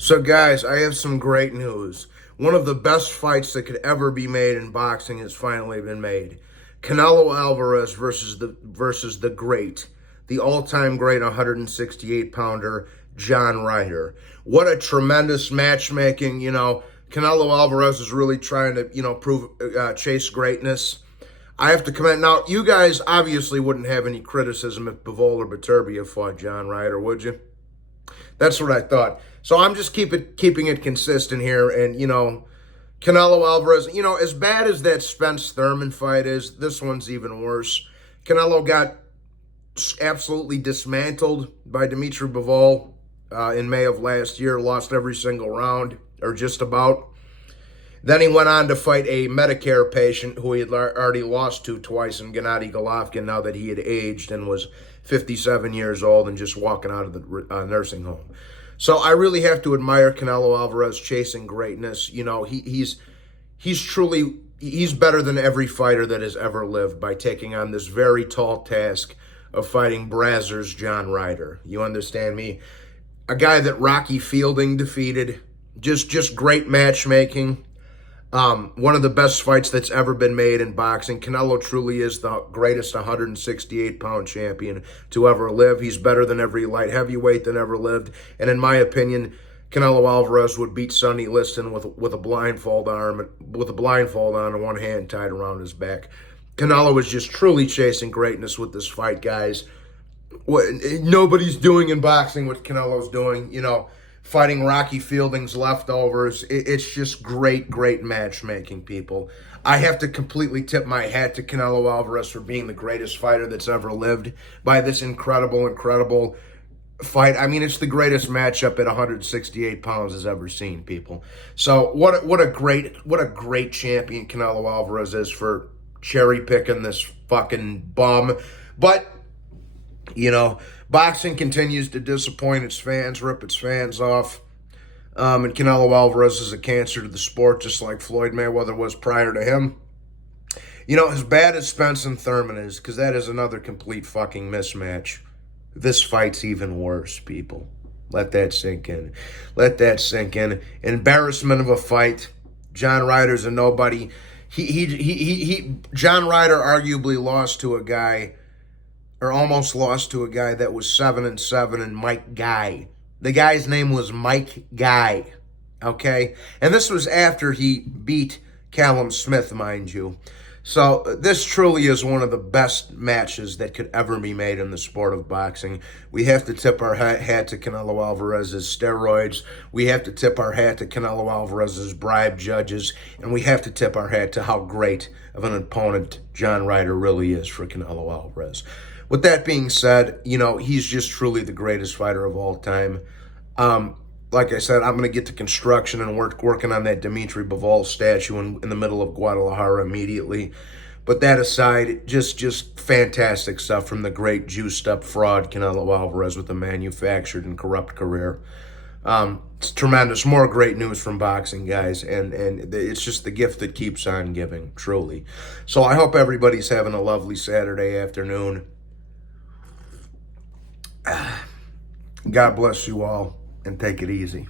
So guys, I have some great news. One of the best fights that could ever be made in boxing has finally been made. Canelo Alvarez versus the great, the all-time great 168-pounder John Ryder. What a tremendous matchmaking, Canelo Alvarez is really trying to, chase greatness. I have to comment. Now, you guys obviously wouldn't have any criticism if Bivol or Beterbiev fought John Ryder, would you? That's what I thought. So I'm just keeping it consistent here. And, Canelo Alvarez, as bad as that Spence Thurman fight is, this one's even worse. Canelo got absolutely dismantled by Dimitri Bivol in May of last year, lost every single round, or just about. Then he went on to fight a Medicare patient who he had already lost to twice in Gennady Golovkin, now that he had aged and was 57 years old and just walking out of the nursing home. So I really have to admire Canelo Alvarez chasing greatness. He's better than every fighter that has ever lived by taking on this very tall task of fighting Brazzers John Ryder. You understand me? A guy that Rocky Fielding defeated. Just great matchmaking. One of the best fights that's ever been made in boxing. Canelo truly is the greatest 168-pound champion to ever live. He's better than every light heavyweight that ever lived. And in my opinion, Canelo Alvarez would beat Sonny Liston with a blindfold on and one hand tied around his back. Canelo is just truly chasing greatness with this fight, guys. What nobody's doing in boxing what Canelo's doing, fighting Rocky Fielding's leftovers. It's just great matchmaking, people. I have to completely tip my hat to Canelo Alvarez for being the greatest fighter that's ever lived by this incredible fight. I mean, it's the greatest matchup at 168 pounds has ever seen, people. So what a great champion Canelo Alvarez is for cherry picking this fucking bum. But boxing continues to disappoint its fans, rip its fans off. And Canelo Alvarez is a cancer to the sport, just like Floyd Mayweather was prior to him. As bad as Spence and Thurman is, because that is another complete fucking mismatch, this fight's even worse, people. Let that sink in. Let that sink in. Embarrassment of a fight. John Ryder's a nobody. John Ryder arguably lost to a guy, or almost lost to a guy that was 7-7, and Mike Guy. The guy's name was Mike Guy, okay? And this was after he beat Callum Smith, mind you. So this truly is one of the best matches that could ever be made in the sport of boxing. We have to tip our hat to Canelo Alvarez's steroids. We have to tip our hat to Canelo Alvarez's bribe judges. And we have to tip our hat to how great of an opponent John Ryder really is for Canelo Alvarez. With that being said, he's just truly the greatest fighter of all time. Like I said, I'm going to get to construction and working on that Dimitri Bivol statue in the middle of Guadalajara immediately. But that aside, just fantastic stuff from the great juiced-up fraud Canelo Alvarez with a manufactured and corrupt career. It's tremendous. More great news from boxing, guys. And it's just the gift that keeps on giving, truly. So I hope everybody's having a lovely Saturday afternoon. God bless you all, and take it easy.